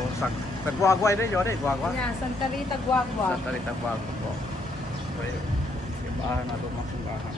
po. Sa Guagua din yun eh, Guagua. Yeah, Santa Rita Guagua. Santa Rita Guagua po. So, yung bahan na doon ang bahan.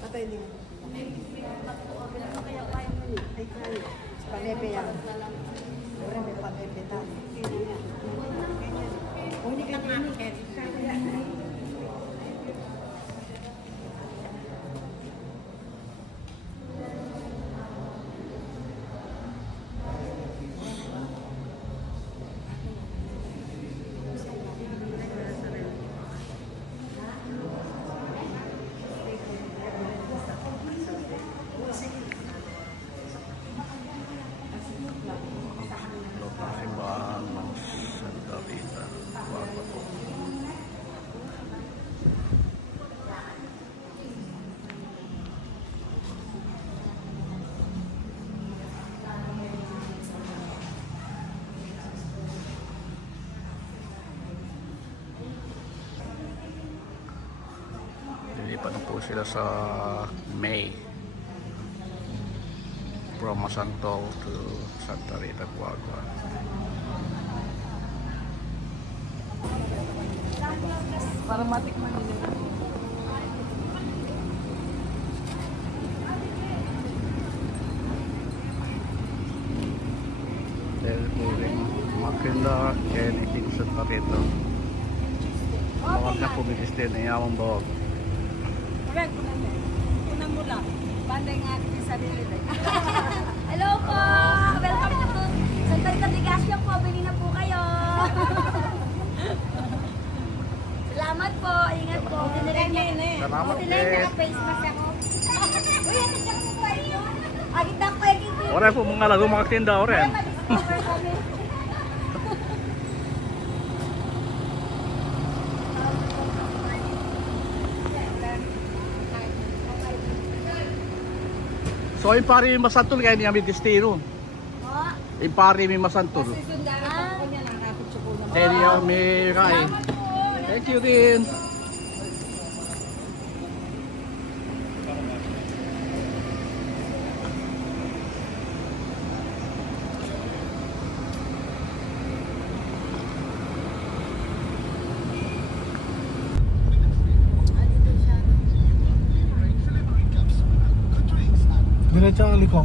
Patay din. Ay, kaya. Panepe yan. Orang may panepe na. Kung hindi ka market, Lilipat na po sila sa May from Masantol to Santa Rita Guagua. para matikman nila. Del Puring Makinda anything Santa Rita. Bawag na po bigistin na yamang bawag. Correct. Unang mula. Banday nga ating sarili. Hello po! Welcome to Santa Rita de Gassia po. Bili na po kayo. Salamat po. Ingat po. Salamat din. Naka-face mask ako. Uy, atin ka po kayo. Agit na po. Ore po mga lago mga tinda ore. So impari masantol kaya niya may destino. Impari may masantol. Area may kain. Thank you din. Diretso ang liko.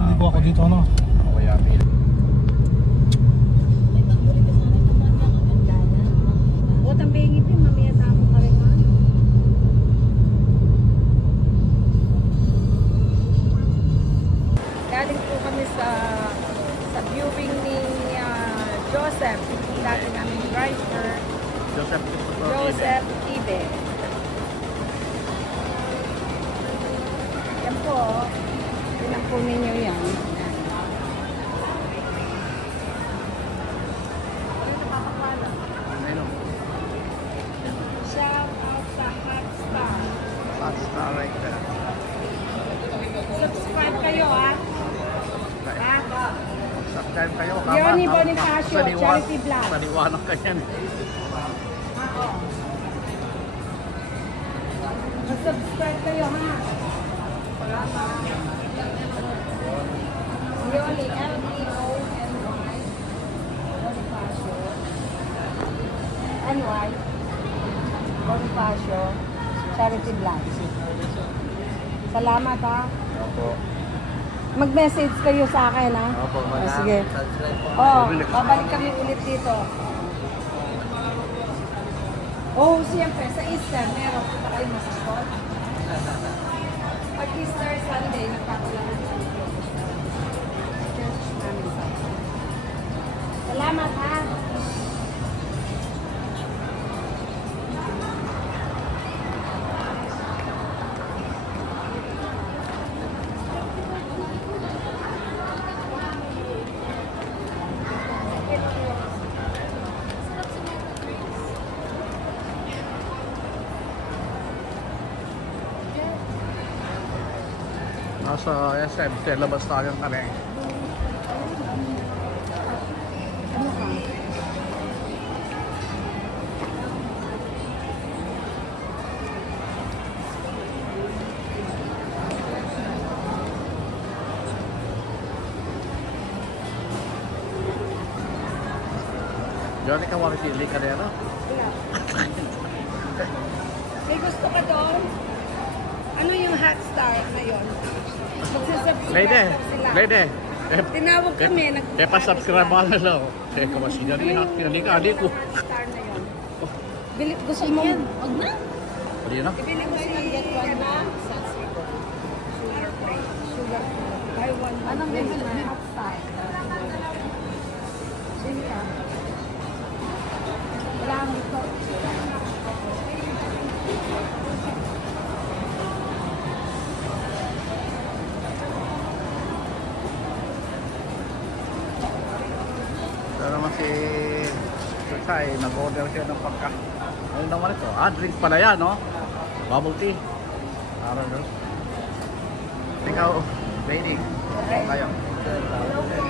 Liko ako dito, ano? Kaya pil. O, tambingin din. Mamaya tamo ka rin. Galing po kami sa viewing ni Joseph. Dati namin driver. Joseph Ibe. Yan po. Tinan po ninyo yan. Shout out sa Hotstar. Hotstar right there. Subscribe kayo ha. Subscribe kayo. Leonie Bonifacio, Charity Vlog. Paniwanag ka yan. Mag-subscribe kayo ha. Yoli, L-E-O-N-Y. Bonifacio. N-Y. Bonifacio. Charity Vlogs. Salamat ha. Opo. Mag-message kayo sa akin ha. Opo, Sige. Babalik kami ulit dito. Oh, siyempre, sa Easter, meron po kayo masasol. Pag Easter Sunday, nagpapalala dito. Church namin sa Salamat ha. Nasa SM, labas tayo kami. Johnny, ka wala sili ka rin, no? May gusto ka doon? Ano yung hot star na yun? Magsasubscribe Lady, sila. lady. Tinawag kami. Pa-subscribe mo na lang. Kaya ka masina rin ha. Pinali ko. Hot star na yun. Gusto mo? Huwag na. Pwede na? Ibili mo si Eva. Sugar free. Sugar free. Buy one. Anong bibili mo? Hot star. Sige ka. Wala akong ito. Ito naman si Susay, nag-order siya ng pagka. Ano naman ito? Ah, drink pala yan, no? Bubble tea. Para doon. Ikaw, lady. Okay. Tayo. Hello po.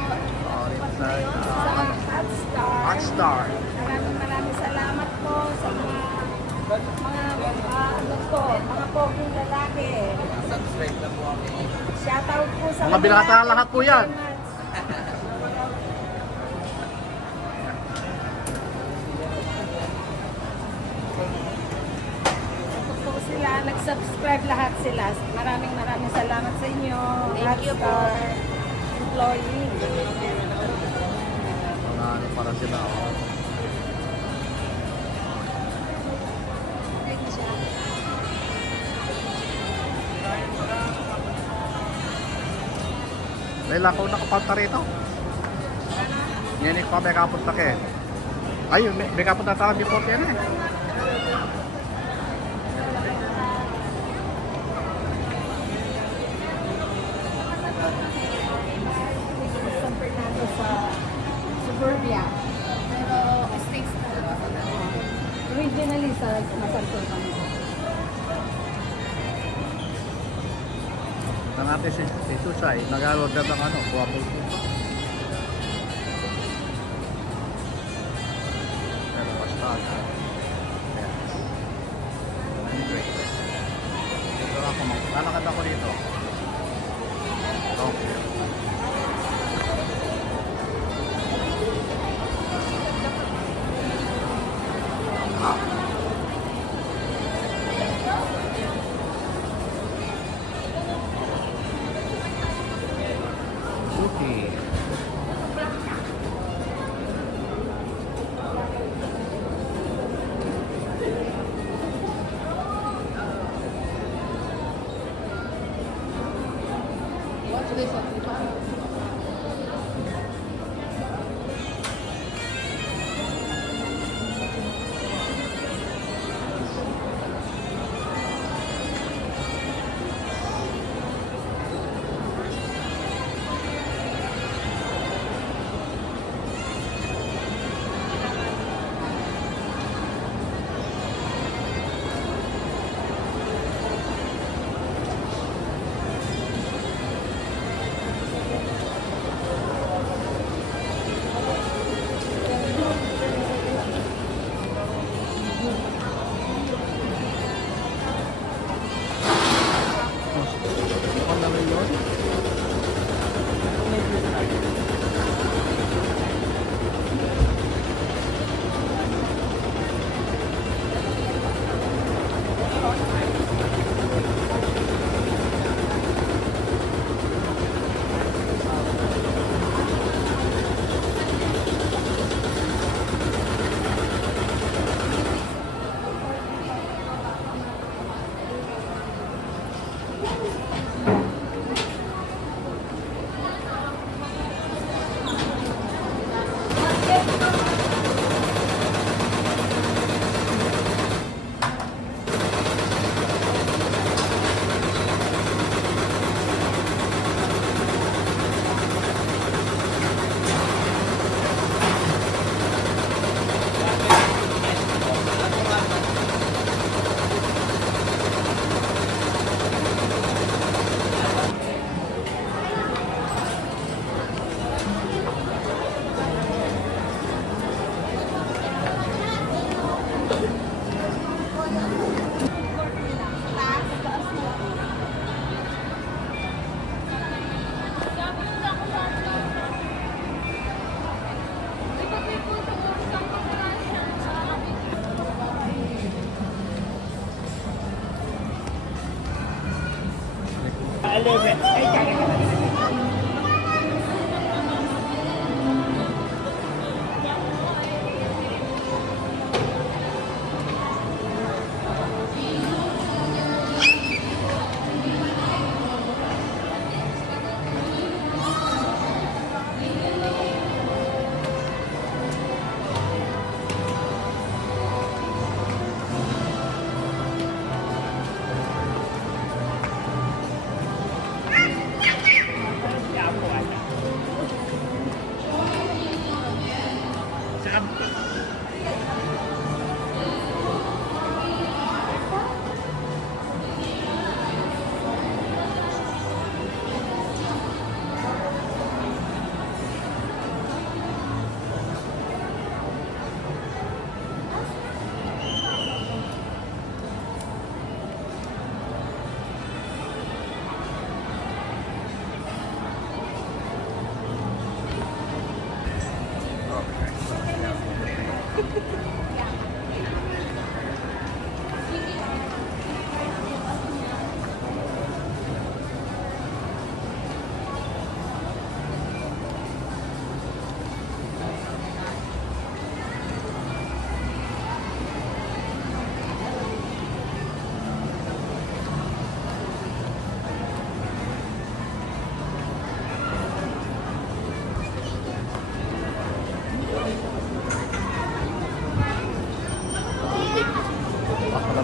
Sa Hot Star. Hot Star. Maraming salamat po sa mga poging lalaki. Subscribe na po kami. Shoutout po sa Mga binata lahat po yan. Ito po sila, nag-subscribe lahat sila. Maraming salamat sa inyo. Thank you po. Hotstar employee. Mga ano para sila. Oh. Dahil ako nakapunta rito. Yan pa may kapunta ka eh. Ay, may kapunta tayo before yan eh. San Fernando sa Suburbia. Pero states na lang ako na. Originally sa Masanton kami. Na natin si Susay, nag-order ng ano, bubble tea. Pero basta. Ayan. Anyway. Dito ako, lalakad ako dito. Okay. Suki. What's this one?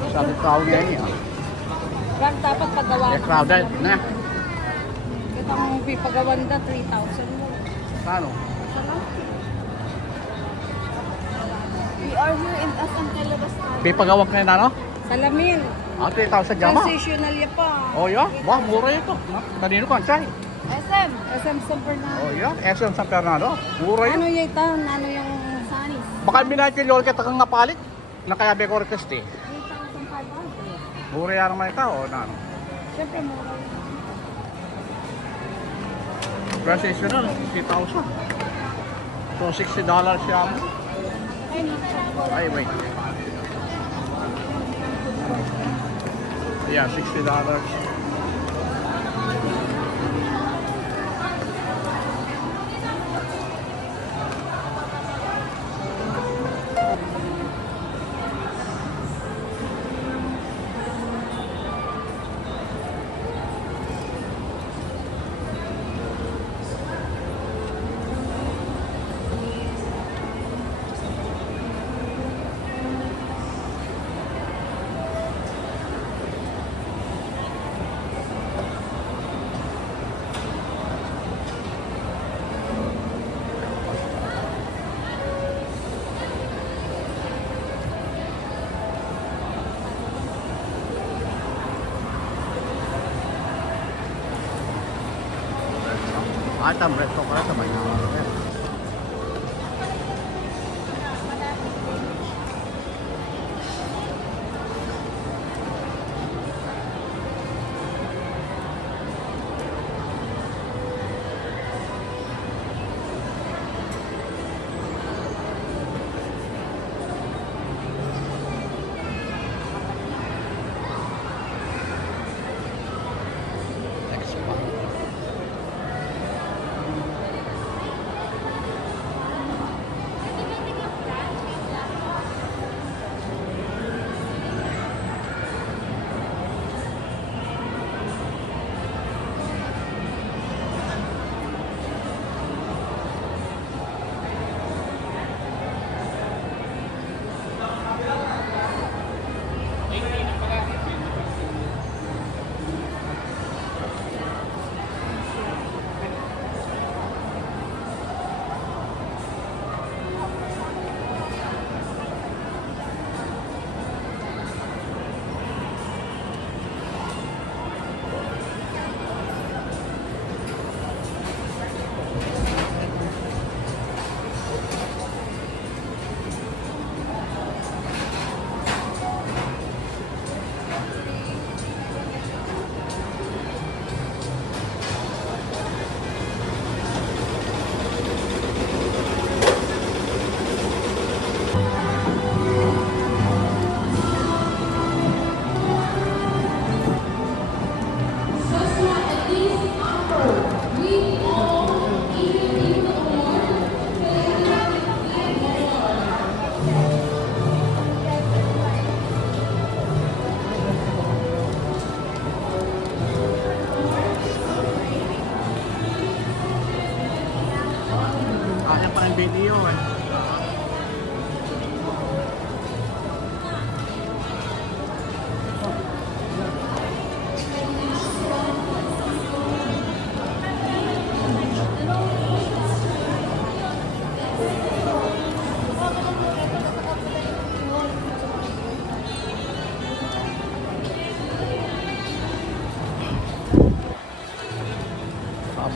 Sabi tao niya niya. Ram, dapat pagawa Eh, crowded na. Kitang pipagawan na 3,000 mo. Paano? We are here in SM Calabas. Pipagawag kayo na, no? Salamin. 3,000 jama. Transitional ya pa. Oh, yeah. Wah, mura ito. Kanino ko, Ansay? SM. SM San Fernando. Oh, yeah. SM San Fernando. Mura Ano yun. yung ito? Ano yung Sanis. Baka minakilol kita kang napalit. Nakayabe ko request eh. 3,500. Mura yan naman ito. O, na. Siyempre mura. Transitional, 3,000. So, $60 siya mo. Ay, nako. Ay, wait. Yeah, $60. Atam, resto ka sa may.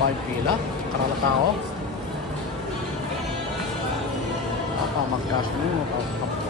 Haba yung pila. Karala tao. Magkas mo.